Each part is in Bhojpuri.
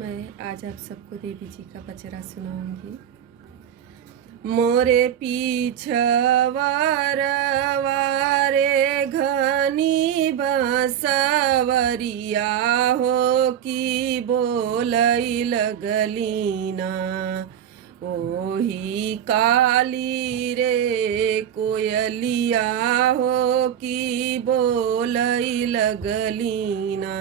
मैं आज आप सबको देवी जी का पचरा सुनाऊंगी। मोरे पीछवार वारे घनी बसवरिया हो कि बोलई लगलीना। ओही काली रे कोयलिया हो कि बोलई लगलीना।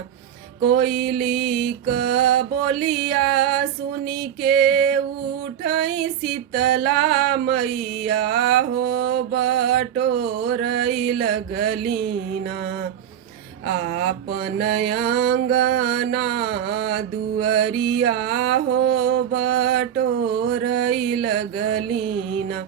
कोयली का बोलिया सुनी के उठई शीतला मैया हो बटोरई लगलीना। आपन अंगना दुअरिया हो बटोरई लगलीना।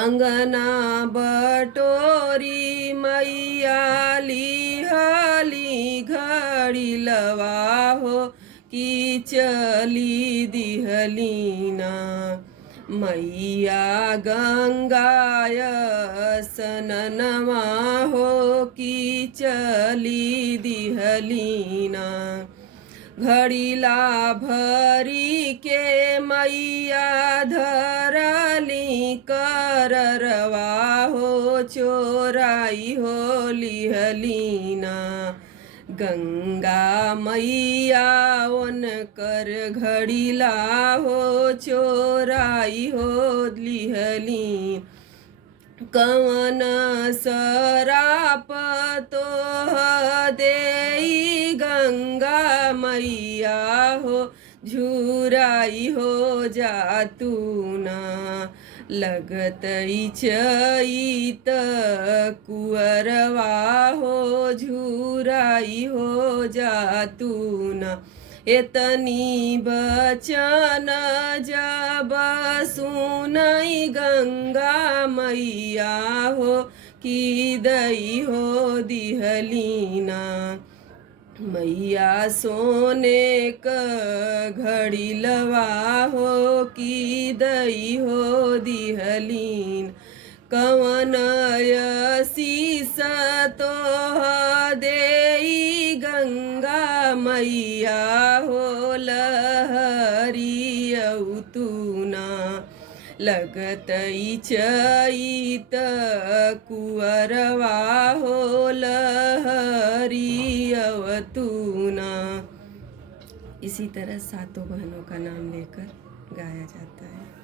अंगना बटोरी मैया लिहली घड़ी लवा हो कि चली दिहलीना। मैया गंगाय सननवा हो कि चली दिहलीना। घड़ीला भरी के मैया धरली कररवा हो चोराई हो लिहलीना। गंगा मैया ओन कर घड़ीला हो चोराई हो लिहलीन। कवन सराप तोह देई गंगा मैया हो झुराई हो जातूना। लगतई चईत कुअरवा हो झुराई हो जातूना। एतनी बचन जब सुनई गंगा मैया हो कि दई हो दिहलीना। मैया सोने क घड़ी लवा हो कि दई हो दिहलीन। कवन शीस तोह देई गंगा मैया हो लहरी अउतूना। लगतई चईत कुअरवा हो लहरी अवतूना। इसी तरह सातों बहनों का नाम लेकर गाया जाता है।